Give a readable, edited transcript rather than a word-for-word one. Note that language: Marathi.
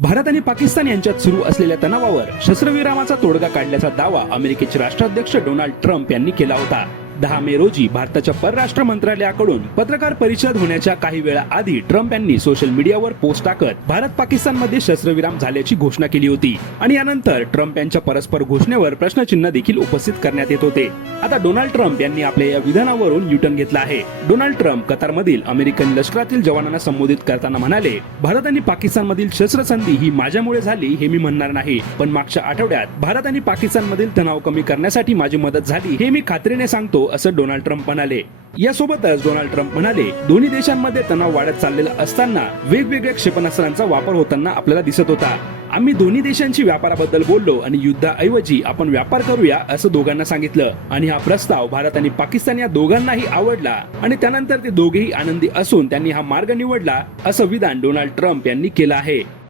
भारत आणि पाकिस्तान यांच्यात सुरू असलेल्या तणावावर शस्त्रविरामाचा तोडगा काढल्याचा दावा अमेरिकेचे राष्ट्राध्यक्ष डोनाल्ड ट्रम्प यांनी केला होता। 10 मे रोजी भारताच्या परराष्ट्र मंत्रालयाकडून पत्रकार परिषद होण्याच्या काही वेळा आधी ट्रम्प यांनी सोशल मीडियावर पोस्ट टाकत भारत पाकिस्तान मध्ये शस्त्रविराम झाल्याची घोषणा केली होती आणि यानंतर ट्रम्प यांच्या परस्पर घोषणेवर प्रश्नचिन्ह देखील उपस्थित करण्यात येत होते। आता डोनाल्ड ट्रम्प यांनी आपल्या या विधानावरून युटर्न घेतला आहे। डोनाल्ड ट्रम्प कतारमधील अमेरिकन लष्करातील जवानांना संबोधित करताना म्हणाले, भारत आणि पाकिस्तान मधील शस्त्रसंधी ही माझ्यामुळे झाली हे मी म्हणणार नाही, पण मागच्या आठवड्यात भारत आणि पाकिस्तान मधील तणाव कमी करण्यासाठी माझी मदत झाली हे मी खात्रीने सांगतो, असं डोनाल्ड ट्रम्प म्हणाले। यासोबतच डोनाल्ड ट्रम्प म्हणाले, दोन्ही देशांमध्ये तणाव वाढत चाललेला असताना वेगवेगळ्या क्षेपणास्त्रांचा वापर होताना आपल्याला दिसत होता। आम्ही दोन्ही देशांची व्यापाराबद्दल बोललो आणि युद्धाऐवजी आपण व्यापार करूया असं दोघांना सांगितलं आणि हा प्रस्ताव भारत आणि पाकिस्तान या दोघांनाही आवडला आणि त्यानंतर ते दोघेही आनंदी असून त्यांनी हा मार्ग निवडला, असं विधान डोनाल्ड ट्रम्प यांनी केलं आहे।